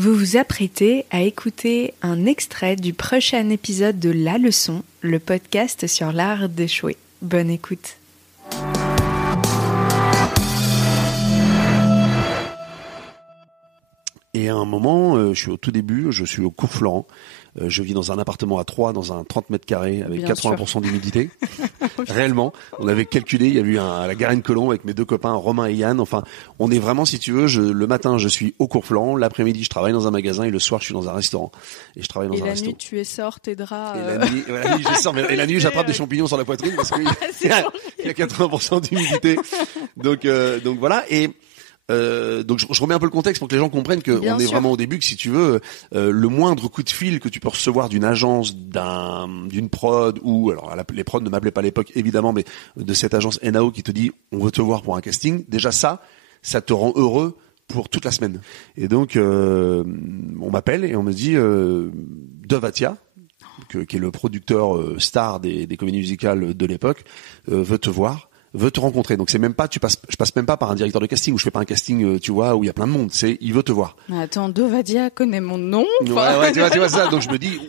Vous vous apprêtez à écouter un extrait du prochain épisode de La Leçon, le podcast sur l'art d'échouer. Bonne écoute. Et à un moment, je suis au tout début, je suis au cours Florent. Je vis dans un appartement à 3, dans un 30 mètres carrés, avec Bien 80% d'humidité. Réellement, on avait calculé, il y a eu à la Garenne-Colomb avec mes deux copains, Romain et Yann. Enfin, on est vraiment, si tu veux, le matin, je suis au cours Florent, l'après-midi, je travaille dans un magasin et le soir, je suis dans un restaurant. Et je travaille dans un resto. Et la nuit, tu essors tes draps. Et la nuit, je sors, et la nuit, j'attrape des champignons sur la poitrine parce qu'il y a 80% d'humidité. Donc voilà. Et donc je remets un peu le contexte pour que les gens comprennent que on est vraiment au début, que si tu veux, le moindre coup de fil que tu peux recevoir d'une agence, d'une prod, ou alors les prods ne m'appelaient pas à l'époque évidemment, mais de cette agence NAO qui te dit on veut te voir pour un casting, déjà ça te rend heureux pour toute la semaine. Et donc on m'appelle et on me dit Devatia, qui est le producteur star des comédies musicales de l'époque, veut te voir, veut te rencontrer. Donc c'est même pas, je passe même pas par un directeur de casting, où je fais pas un casting, tu vois, où il y a plein de monde. Il veut te voir. Mais attends, Dovadia connaît mon nom. Ouais, tu vois ça. Donc je me dis,